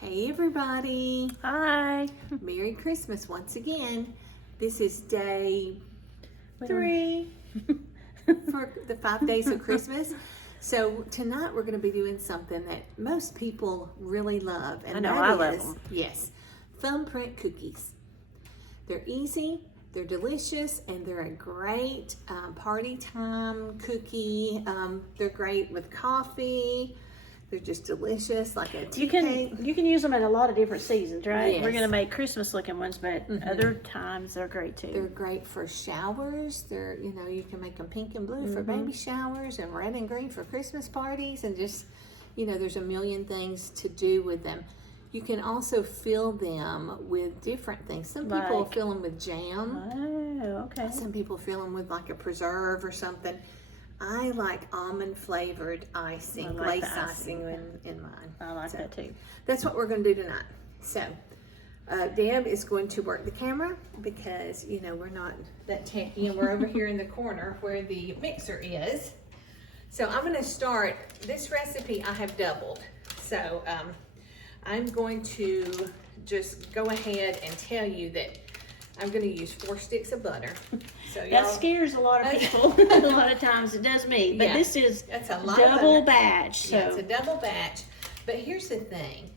Hey everybody. Hi. Merry Christmas once again. This is day 3 for the 5 days of Christmas. So tonight we're going to be doing something that most people really love. And I love them. Yes, Thumbprint Cookies. They're easy, they're delicious, and they're a great party time cookie. They're great with coffee. They're just delicious, like a tea cake. You can use them in a lot of different seasons, right? Yes. We're gonna make Christmas looking ones, but other times they're great too. They're great for showers. They're, you can make them pink and blue for baby showers and red and green for Christmas parties, and just, there's a million things to do with them. You can also fill them with different things. Some people fill them with jam. Oh, okay. Some people fill them with like a preserve or something. I like almond flavored icing, lace icing in mine. I like that too. That's what we're going to do tonight. So, Deb is going to work the camera because, we're not that techy, and we're over here in the corner where the mixer is. So I'm going to start, this recipe I have doubled. So I'm going to just go ahead and tell you that I'm going to use 4 sticks of butter. So that scares a lot of people. A lot of times it does me. But this is double batch. So. Yeah, it's a double batch. But here's the thing.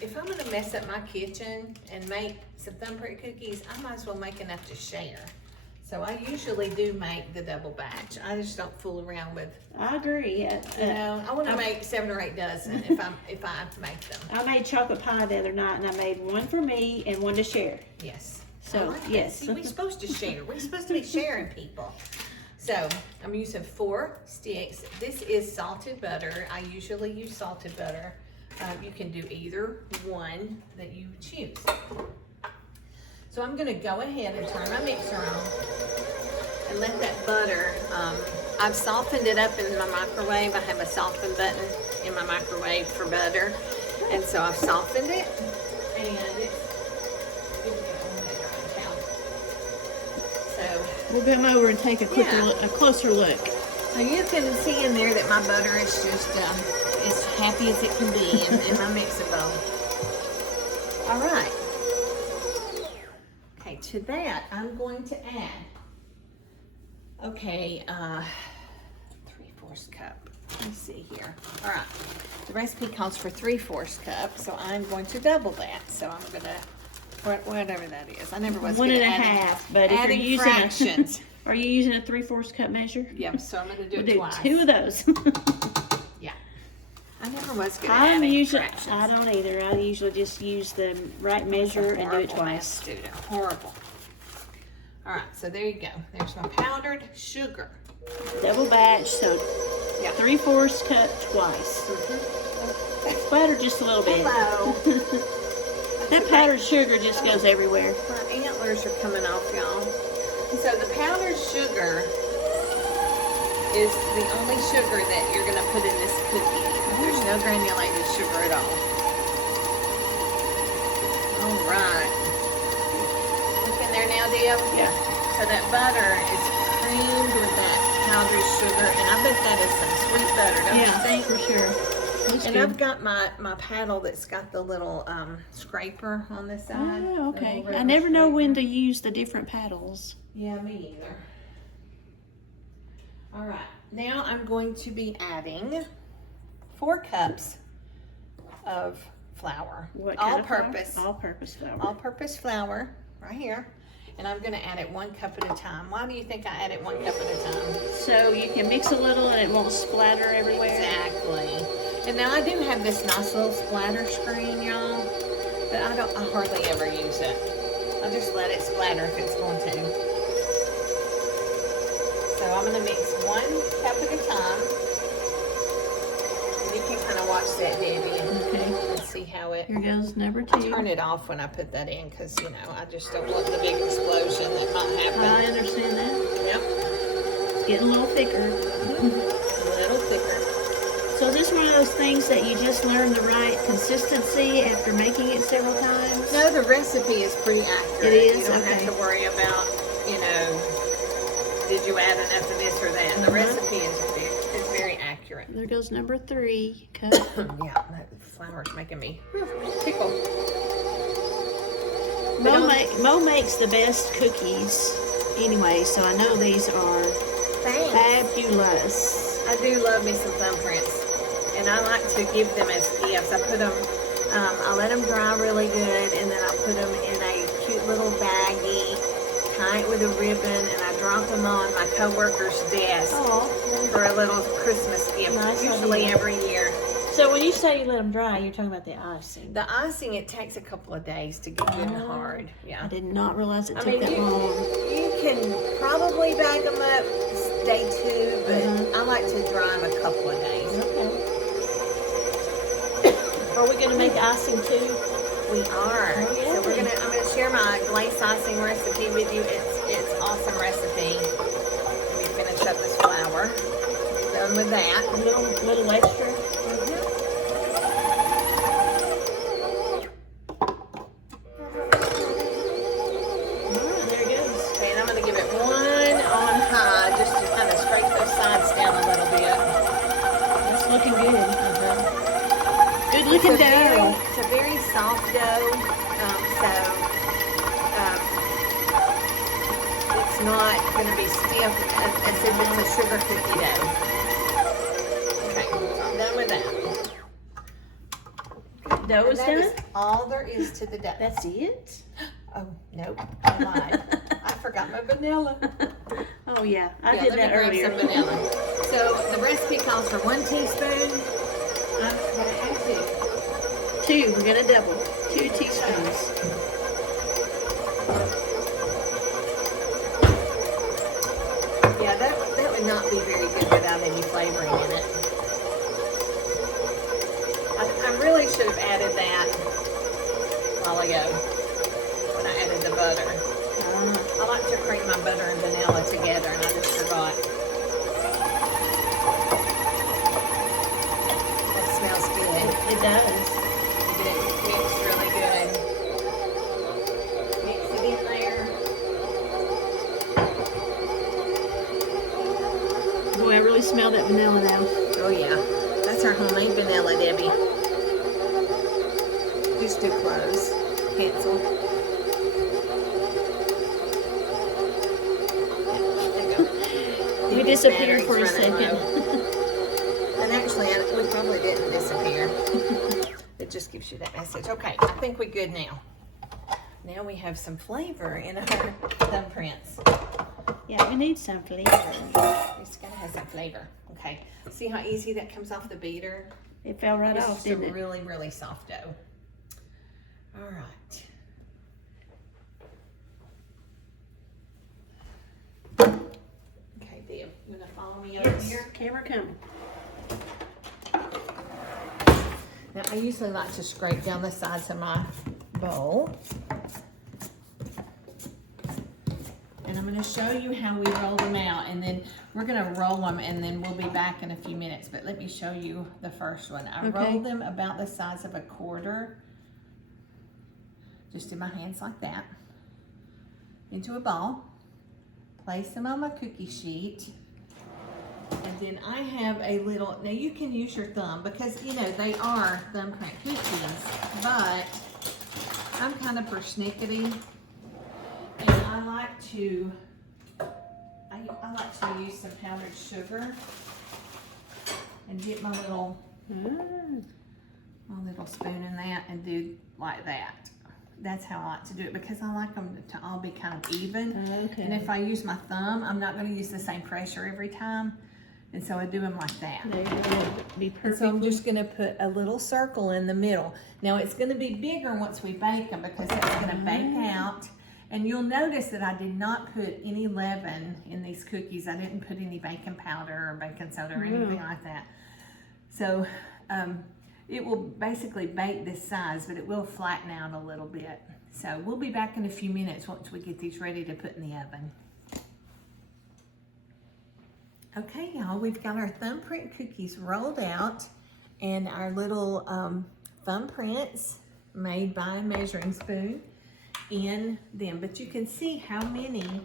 If I'm going to mess up my kitchen and make some thumbprint cookies, I might as well make enough to share. So I usually do make the double batch. I just don't fool around with. I agree. I want to make 7 or 8 dozen if I make them. I made chocolate pie the other night, and I made one for me and one to share. Yes. So, yes. See, we're supposed to share. We're supposed to be sharing people. So, I'm using 4 sticks. This is salted butter. I usually use salted butter. You can do either one that you choose. So, I'm going to go ahead and turn my mixer on and let that butter, I've softened it up in my microwave. I have a soften button in my microwave for butter. And so, I've softened it, and it's we'll come over and take a closer look. So you can see in there that my butter is just as happy as it can be in my mixing bowl. All right. Okay, to that I'm going to add, 3/4 cup. Let me see here. All right. The recipe calls for 3/4 cup, so I'm going to double that. So I'm going to, whatever that is. I never was 1 1/2, but if you're using fractions. Are you using a 3/4 cup measure? Yep, so I'm going to do it twice. 2 of those. Yeah. I never was good at adding fractions. I don't either. I usually just use the right measure and do it twice. Horrible. All right, so there you go. There's my powdered sugar. Double batch, so 3/4 cup twice. Splatter just a little bit. Hello. That powdered sugar just goes everywhere. My antlers are coming off, y'all. So the powdered sugar is the only sugar that you're going to put in this cookie. There's no granulated sugar at all. All right. Look in there now, Deb. Yeah. So that butter is creamed with that powdered sugar, and I bet that is some sweet butter, don't you think? For sure. And I've got my paddle that's got the little scraper on the side. Oh, okay. I never know when to use the different paddles. Yeah, me either. All right. Now I'm going to be adding 4 cups of flour. What kind of all-purpose. flour? All-purpose flour. All-purpose flour, right here. And I'm going to add it 1 cup at a time. Why do you think I add it 1 cup at a time? So you can mix a little and it won't splatter everywhere. Exactly. And now I do have this nice little splatter screen, y'all, but I hardly ever use it. I'll just let it splatter if it's going to. So I'm going to mix 1 cup at a time. And you can kind of watch that, Debbie, and see how it... Here goes number 2. I'll turn it off when I put that in because, I just don't want the big explosion that might happen. I understand that. Yep. It's getting a little thicker. A little thicker. So is this one of those things that you just learn the right consistency after making it several times? No, the recipe is pretty accurate. It is? You don't have to worry about, did you add enough of this or that. The recipe is very accurate. there goes number 3. Cut. Yeah, that flour's making me tickle. Mo makes the best cookies anyway, so I know these are fabulous. I do love me some thumbprints, and I like to give them as gifts. I put them, I let them dry really good, and then I put them in a cute little baggie, tie it with a ribbon, and I drop them on my coworker's desk for a little Christmas gift, usually every year. So when you say you let them dry, you're talking about the icing. The icing, it takes a couple of days to get good and hard. Yeah. I did not realize it took that long. You can probably bag them up day 2, but I like to dry them a couple of days. Okay. Are we going to make icing too? We are. Oh, yeah. So I'm gonna share my glaze icing recipe with you. It's awesome recipe. Let me finish up this flour. Done with that. A little extra. It's a very soft dough, it's not going to be stiff as if it's a sugar cookie dough. Okay, so I'm done with that. Dough is done? All there is to the dough. That's it? Oh, nope, I lied. I forgot my vanilla. Oh yeah, I did that earlier. Some vanilla. So the recipe calls for 1 teaspoon. I'm going to add 2. 2, we're gonna double. 2 teaspoons. Yeah, that would not be very good without any flavoring in it. I really should have added that a while ago when I added the butter. I like to cream my butter and vanilla together, and I just forgot. That smells good. It does. It's really good. Mix it in there. Boy, I really smell that vanilla now. Oh yeah, that's our homemade vanilla, Debbie. Just too close. Cancel. There you go. We disappeared for a second. And actually, we probably didn't disappear. It just gives you that message. Okay, I think we're good now. Now we have some flavor in our thumbprints. Yeah, we need some flavor. It's gotta have some flavor. Okay, see how easy that comes off the beater? It fell right off, It's didn't a it? really, really soft dough. All right. Okay, Deb, you gonna follow me over here? Camera coming. Now, I usually like to scrape down the sides of my bowl. And I'm going to show you how we roll them out. And then we're going to roll them, and then we'll be back in a few minutes. But let me show you the first one. I roll them about the size of a quarter. Just in my hands like that. Into a ball. Place them on my cookie sheet. And then I have a little, now you can use your thumb because, you know, they are thumbprint cookies, but I'm kind of persnickety, and I like to use some powdered sugar and dip my little spoon in that and do like that. That's how I like to do it because I like them to all be kind of even. Okay. And if I use my thumb, I'm not going to use the same pressure every time. And so I do them like that. There you go. Be perfect. So I'm just going to put a little circle in the middle. Now it's going to be bigger once we bake them because it's going to bake out. And you'll notice that I did not put any leaven in these cookies. I didn't put any baking powder or baking soda or anything like that. So it will basically bake this size, but it will flatten out a little bit. So we'll be back in a few minutes once we get these ready to put in the oven. Okay, y'all, we've got our thumbprint cookies rolled out and our little thumbprints made by a measuring spoon in them. But you can see how many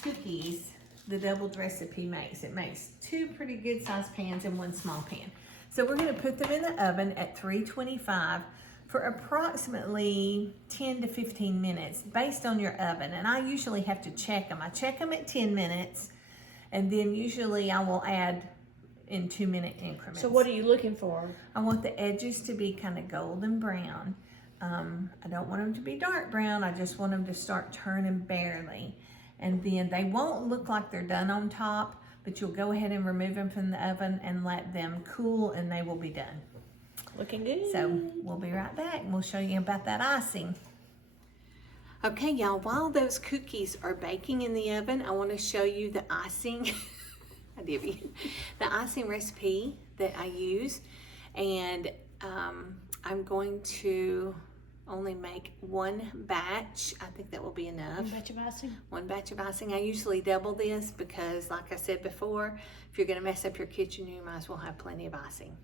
cookies the doubled recipe makes. It makes 2 pretty good sized pans and 1 small pan. So we're gonna put them in the oven at 325 for approximately 10 to 15 minutes based on your oven. And I usually have to check them. I check them at 10 minutes and then usually I will add in 2-minute increments. So what are you looking for? I want the edges to be kind of golden brown. I don't want them to be dark brown. I just want them to start turning barely. And then they won't look like they're done on top, but you'll go ahead and remove them from the oven and let them cool and they will be done. Looking good. So we'll be right back and we'll show you about that icing. Okay, y'all, while those cookies are baking in the oven, I want to show you the icing. The icing recipe that I use, and I'm going to only make 1 batch. I think that will be enough. 1 batch of icing? 1 batch of icing. I usually double this because, like I said before, if you're gonna mess up your kitchen, you might as well have plenty of icing.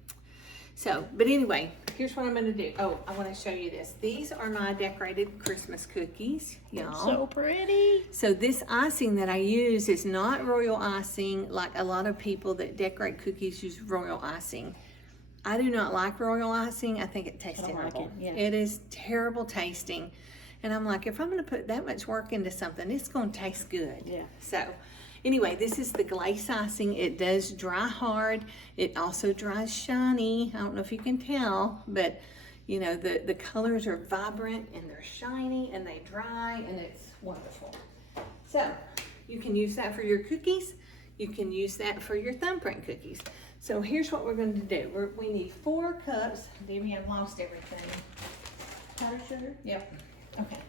So, but anyway, here's what I'm gonna do. Oh, I wanna show you this. These are my decorated Christmas cookies, y'all. So pretty. So this icing that I use is not royal icing like a lot of people that decorate cookies use royal icing. I do not like royal icing. I think it tastes terrible. Like it, yeah. It is terrible tasting. And I'm like, if I'm gonna put that much work into something, it's gonna taste good. Yeah. So anyway, this is the glaze icing. It does dry hard. It also dries shiny. I don't know if you can tell, but you know, the colors are vibrant and they're shiny and they dry and it's wonderful. So you can use that for your cookies. You can use that for your thumbprint cookies. So here's what we're going to do. We need 4 cups. Debbie, I've lost everything. Powdered sugar? Yep. Okay.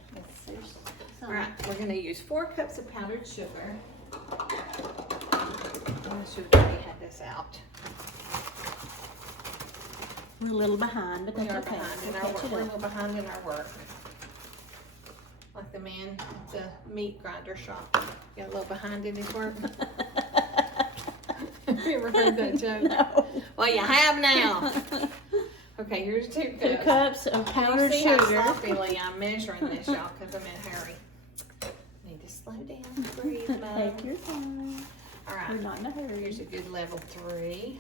There's some. All right, we're going to use 4 cups of powdered sugar. I should have already had this out. We're a little behind, but We that's are okay. behind in We'll our catch work. it We're a up. little behind in our work. Like the man at the meat grinder shop. Got a little behind in his work. Have you ever heard that joke? No. Well, you have now. Okay, here's 2 cups. 2 cups of powdered You see how sugar. sloppily I'm measuring this, y'all, because I'm in a hurry. Need to slow down, breathe, Mom. Take your time. All We're right, not in a hurry. here's a good level 3.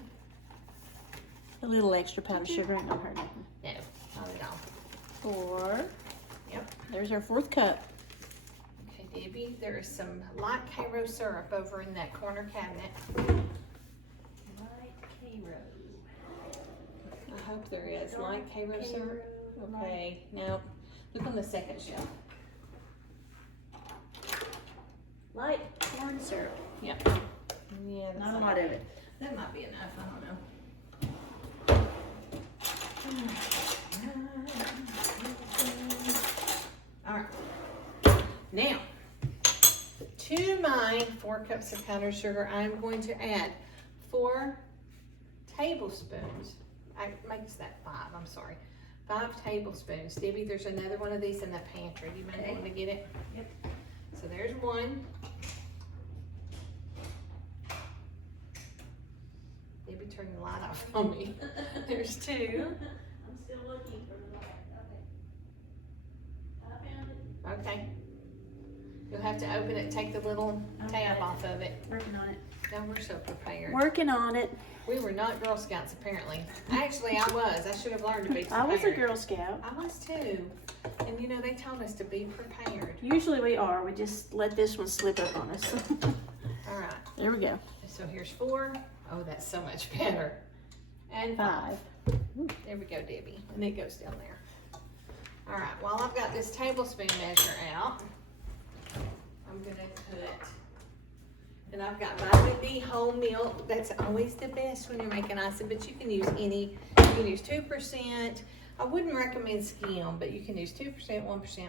A little extra powdered sugar ain't gonna hurt nothing. No, not at all. 4. Yep. There's our 4th cup. Okay, Debbie, there is some light Cairo syrup over in that corner cabinet. Light Cairo. I hope there is. Dark Light Cairo syrup? Cairo, Okay, now look on the second shelf. Light corn syrup. Yep. Yeah, that's Not a lot of it. That might be enough, I don't know. All right. Now, to my 4 cups of powdered sugar, I'm going to add 4 tablespoons. I makes that 5, I'm sorry. 5 tablespoons. Debbie, there's another one of these in the pantry. You might want to get it. Yep. So there's 1. Debbie, turn the light off on me. There's 2. I'm still looking for the light. Okay. I found it. Okay. You'll have to open it, take the little tab off of it. Working on it. Now we're so prepared. Working on it. We were not Girl Scouts apparently. Actually, I was. I should have learned to be I prepared. was a Girl Scout. I was too. And you know, they told us to be prepared. Usually we are. We just let this one slip up on us. All right. There we go. So here's 4. Oh, that's so much better. And 5. There we go, Debbie. And it goes down there. All right. While I've got this tablespoon measure out, I'm going to put, and I've got vitamin D whole milk. That's always the best when you're making icing, but you can use any. You can use 2%. I wouldn't recommend skim, but you can use 2%, 1%.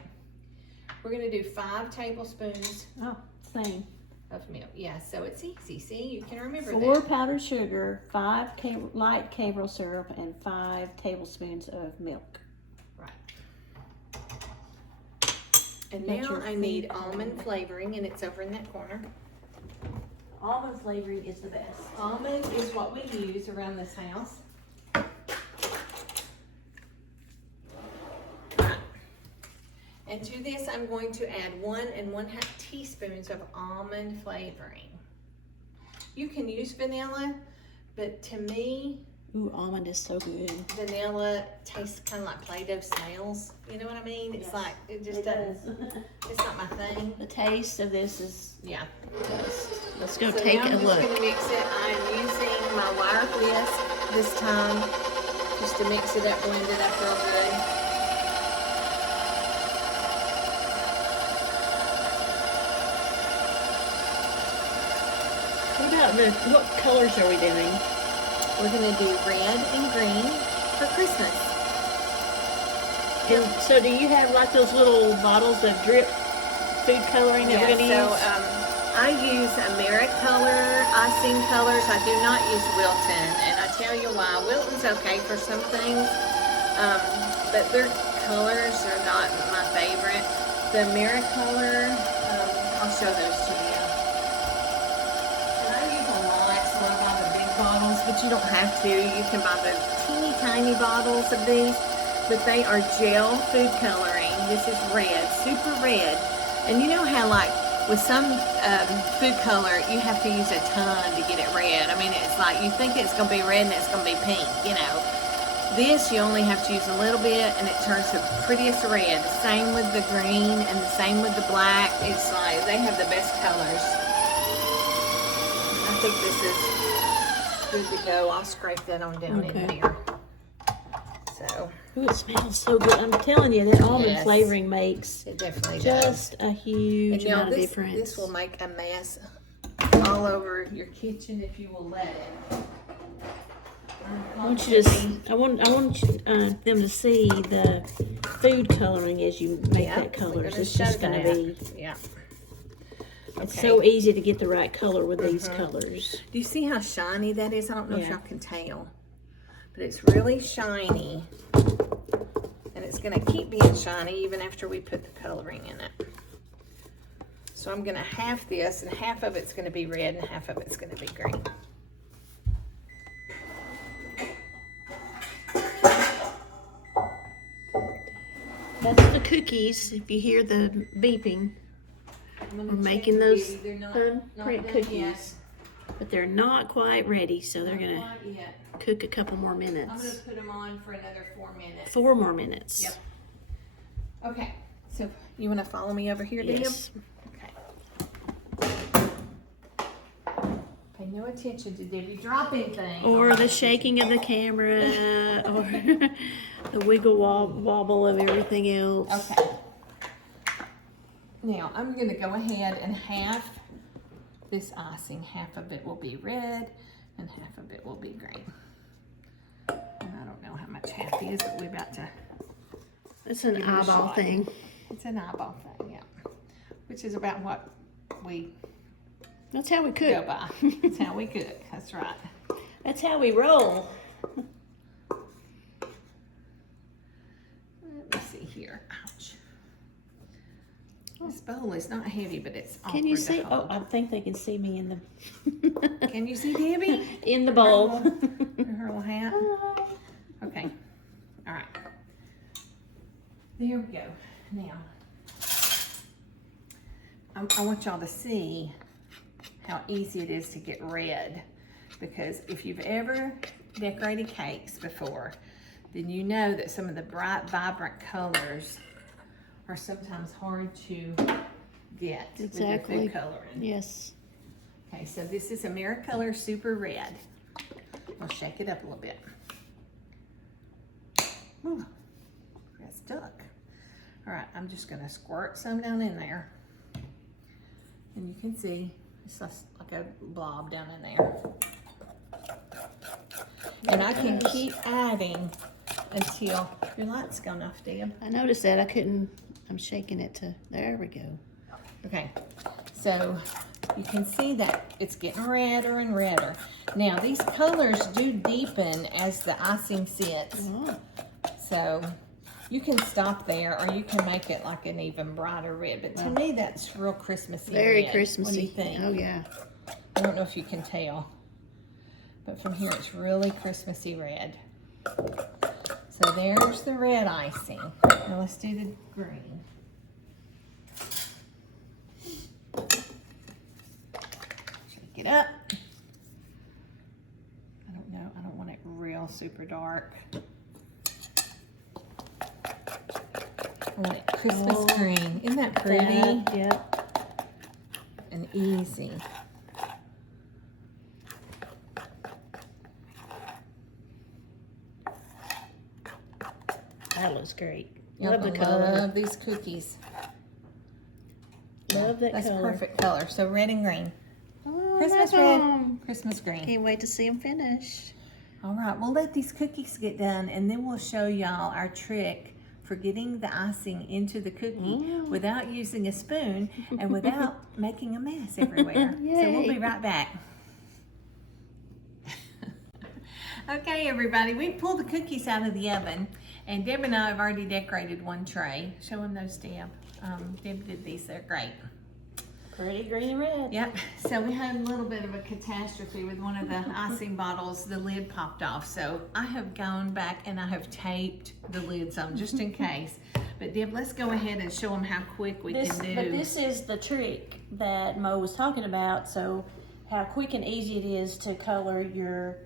We're going to do 5 tablespoons Oh, same. of milk. Yeah, so it's easy. See, you can remember 4 that. powdered sugar, 5 light Cairo syrup, and 5 tablespoons of milk. Right. And That's now your I need food almond flavoring, and it's over in that corner. Almond flavoring is the best. Almond is what we use around this house. Right. And to this, I'm going to add 1 1/2 teaspoons of almond flavoring. You can use vanilla, but to me, Ooh, almond is so good. vanilla tastes kind of like Play-Doh smells. You know what I mean? It's Yes, like, it just it doesn't, does. it's not my thing. The taste of this is Yeah. just, let's go So take now a I'm just look. gonna mix it. I'm using my wire whisk this time, just to mix it up, blend it up real good. What colors are we doing? We're gonna do red and green for Christmas. And so do you have like those little bottles of drip food coloring that we're gonna use? I use Americolor icing colors. I do not use Wilton, and I tell you why. Wilton's okay for some things, but their colors are not my favorite. The Americolor, I'll show those to you. And I use a lot, so I buy the big bottles, but you don't have to. You can buy the teeny tiny bottles of these, but they are gel food coloring. This is red, super red. And you know how like with some food color, you have to use a ton to get it red. I mean, it's like you think it's gonna be red and it's gonna be pink, you know. This, you only have to use a little bit and it turns the prettiest red. Same with the green and the same with the black. It's like, they have the best colors. I think this is good to go. I'll scrape that on down in Okay. here. So, Ooh, it smells so good. I'm telling you, that almond Yes. flavoring makes it definitely does. just a huge And now amount of this, difference. this will make a mess all over your kitchen if you will let it. I want you to, I want them to see the food coloring as you make Yeah, that we're colors. gonna It's just show gonna that. be, Yeah. it's Okay. so easy to get the right color with these colors. Do you see how shiny that is? I don't know if Yeah. y'all can tell, but it's really shiny, and it's gonna keep being shiny even after we put the coloring in it. So I'm gonna half this, and half of it's gonna be red, and half of it's gonna be green. That's the cookies. If you hear the beeping, we're making those thumbprint cookies. But they're not quite ready, so they're gonna Not yet. cook a couple more I'm gonna minutes. put them on for another 4 minutes. 4 more minutes. Yep. Okay, so you wanna follow me over here, Deb? Yes. Okay. Pay no attention to Debbie dropping things. Or the shaking of the camera, or the wiggle wobble of everything else. Okay. Now, I'm gonna go ahead and half this icing. Half of it will be red and half of it will be green. And I don't know how much half is, but we're about to, It's an Give it a eyeball shot. thing. it's an eyeball thing, yeah. Which is about what we That's how we go cook. by. That's how we cook, that's right. That's how we roll. Let me see here, ouch. This bowl is not heavy, but it's awkward Can you to see? Oh, hold. I think they can see me in the Can you see Debbie? in the bowl. Her little hat. Okay. All right. There we go. Now, I want y'all to see how easy it is to get red, because if you've ever decorated cakes before, then you know that some of the bright, vibrant colors are sometimes hard to get with the Exactly. food coloring. Yes. Okay, so this is Americolor Super Red. We'll shake it up a little bit. Ooh, got stuck. All right, I'm just gonna squirt some down in there. And you can see, it's just like a blob down in there. And I can keep adding until your light's gone off, Deb. I noticed that. I couldn't. I'm shaking it to. There we go. Okay, so you can see that it's getting redder and redder. Now, these colors do deepen as the icing sits. Oh, So you can stop there, or you can make it like an even brighter red. But to me, that's real Christmassy very red. Christmassy. What do you think? Oh yeah. I don't know if you can tell, but from here it's really Christmassy red. So there's the red icing. Now let's do the green. Shake it up. real super dark. I want it Christmas green. Isn't that pretty? Yep. And easy. That looks great. Y'all Love the gonna color. love these cookies. Love that That's color. perfect color. So red and green. Oh, Christmas that's red, on. Christmas green. Can't wait to see them finish. All right, we'll let these cookies get done, and then we'll show y'all our trick for getting the icing into the cookie without using a spoon and without making a mess everywhere. So we'll be right back. Okay, everybody, we pulled the cookies out of the oven, and Deb and I have already decorated one tray. Show them those, Deb. Deb did these, they're great. Pretty green and red. Yep, so we had a little bit of a catastrophe with one of the icing bottles. The lid popped off, so I have gone back and I have taped the lids on just in case. But Deb, let's go ahead and show them how quick we can do. But this is the trick that Mo was talking about, so how quick and easy it is to color your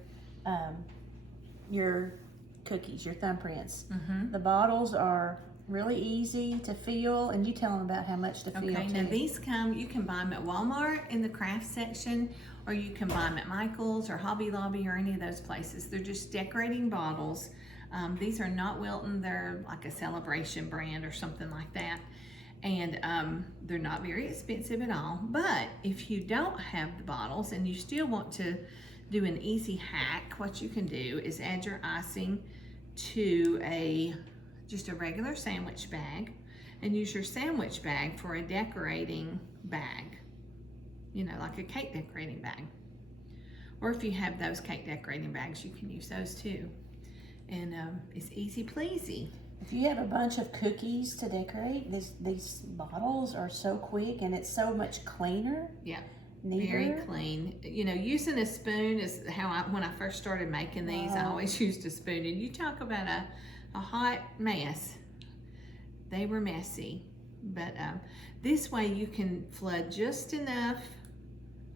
cookies, your thumbprints. The bottles are really easy to fill, and you tell them about how much to fill. Okay, too. now these you can buy them at Walmart in the craft section, or you can buy them at Michael's or Hobby Lobby or any of those places. They're just decorating bottles. These are not Wilton, they're like a Celebration brand or something like that. And they're not very expensive at all. But if you don't have the bottles and you still want to do an easy hack, what you can do is add your icing to just a regular sandwich bag, and use your sandwich bag for a decorating bag, you know, like a cake decorating bag. Or if you have those cake decorating bags, you can use those too. And it's easy pleasy. If you have a bunch of cookies to decorate, these bottles are so quick, and it's so much cleaner. Yeah. Neater. Very clean. You know, using a spoon is how when I first started making these, I always used a spoon. And you talk about a hot mess. They were messy. But this way you can flood just enough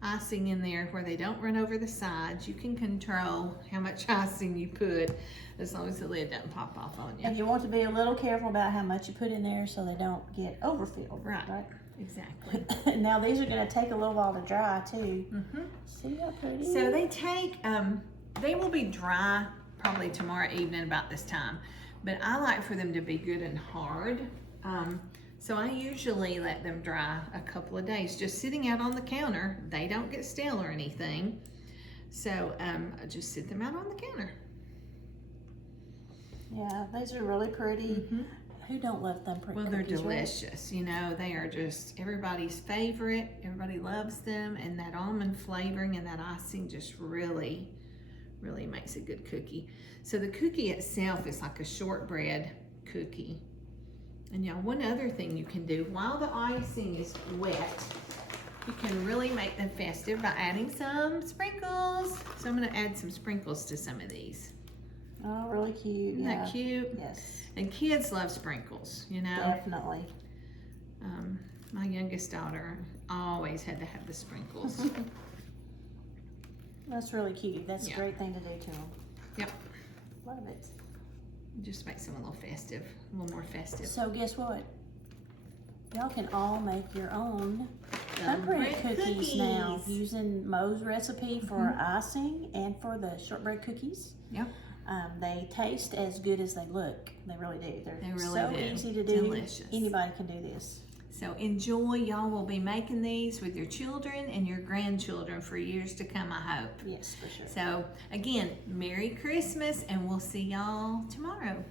icing in there where they don't run over the sides. You can control how much icing you put as long as the lid doesn't pop off on you. And you want to be a little careful about how much you put in there so they don't get overfilled. Right. Exactly. Now these are going to take a little while to dry too. See how pretty? So they take, they will be dry probably tomorrow evening about this time. But I like for them to be good and hard. So I usually let them dry a couple of days, just sitting out on the counter. They don't get stale or anything. So I just sit them out on the counter. Yeah, these are really pretty. Who don't love thumbprint Well, they're cookies, right? delicious. You know, they are just everybody's favorite. Everybody loves them, and that almond flavoring and that icing just really makes a good cookie. So the cookie itself is like a shortbread cookie. And now one other thing you can do while the icing is wet, you can really make them festive by adding some sprinkles. So I'm going to add some sprinkles to some of these. Oh, really cute. Isn't that cute? Yes. And kids love sprinkles, you know. Definitely. My youngest daughter always had to have the sprinkles. That's really cute. That's Yeah. a great thing to do to them. Yep. Love it. Just makes them a little festive, a little more festive. So guess what? Y'all can all make your own Thumbprint thumbprint cookies now cookies. using Mo's recipe for icing and for the shortbread cookies. Yep. They taste as good as they look. They really do. They really so do. easy to do. Delicious. Anybody can do this. So enjoy. Y'all will be making these with your children and your grandchildren for years to come, I hope. Yes, for sure. So again, Merry Christmas, and we'll see y'all tomorrow.